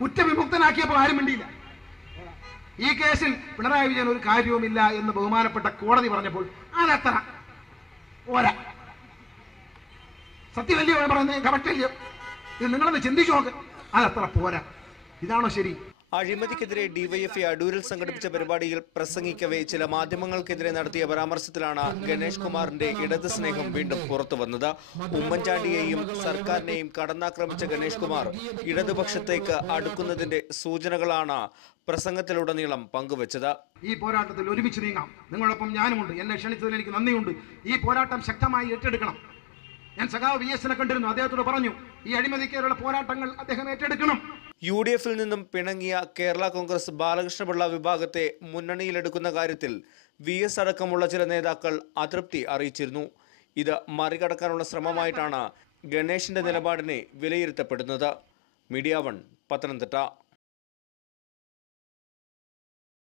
കുറ്റവിമുക്തനാക്കിയപ്പോൾ ആരും മിണ്ടിയില്ല. ഈ കേസിൽ പിണറായി വിജയൻ ഒരു കാര്യവുമില്ല എന്ന് ബഹുമാനപ്പെട്ട കോടതി പറഞ്ഞപ്പോൾ അതത്ര പോരാ. സത്യമല്ലയോ പറയുന്നത്? കറക്റ്റ് അല്ലയോ? ഇത് നിങ്ങളൊന്ന് ചിന്തിച്ചു നോക്ക്. അതത്ര പോരാ. ഇതാണോ ശരി? അഴിമതിക്കെതിരെ ഡിവൈഎഫ്ഐ അടൂരിൽ സംഘടിപ്പിച്ച പരിപാടിയിൽ പ്രസംഗിക്കവേ ചില മാധ്യമങ്ങൾക്കെതിരെ നടത്തിയ പരാമർശത്തിലാണ് ഗണേഷ് കുമാറിന്റെ ഇടത് സ്നേഹം വീണ്ടും പുറത്തു വന്നത്. ഉമ്മൻചാണ്ടിയെയും സർക്കാരിനെയും കടന്നാക്രമിച്ച ഗണേഷ് കുമാർ ഇടതുപക്ഷത്തേക്ക് അടുക്കുന്നതിന്റെ സൂചനകളാണ് പ്രസംഗത്തിലുടനീളം പങ്കുവച്ചത്. ഈ പോരാട്ടത്തിൽ ഒരുമിച്ച് നീങ്ങാം. നിങ്ങളൊപ്പം ഞാനുമുണ്ട്. എന്നെ ക്ഷണിച്ചതിൽ എനിക്ക് നന്ദിയുണ്ട്. ഈ പോരാട്ടം ശക്തമായി ഏറ്റെടുക്കണം. ഞാൻ സഖാവ് VS-നെ കണ്ടിരുന്നു. അദ്ദേഹത്തോട് പറഞ്ഞു, ഈ അഴിമതിക്കെതിരെയുള്ള പോരാട്ടങ്ങൾ അദ്ദേഹം ഏറ്റെടുക്കണം. UDF-ൽ നിന്നും പിണങ്ങിയ കേരള കോൺഗ്രസ് ബാലകൃഷ്ണപിള്ള വിഭാഗത്തെ മുന്നണിയിലെടുക്കുന്ന കാര്യത്തിൽ VS അടക്കമുള്ള ചില നേതാക്കൾ അതൃപ്തി അറിയിച്ചിരുന്നു. ഇത് മറികടക്കാനുള്ള ശ്രമമായിട്ടാണ് ഗണേഷിന്റെ നിലപാടിനെ വിലയിരുത്തപ്പെടുന്നത്. മീഡിയ 1 പത്തനംതിട്ട.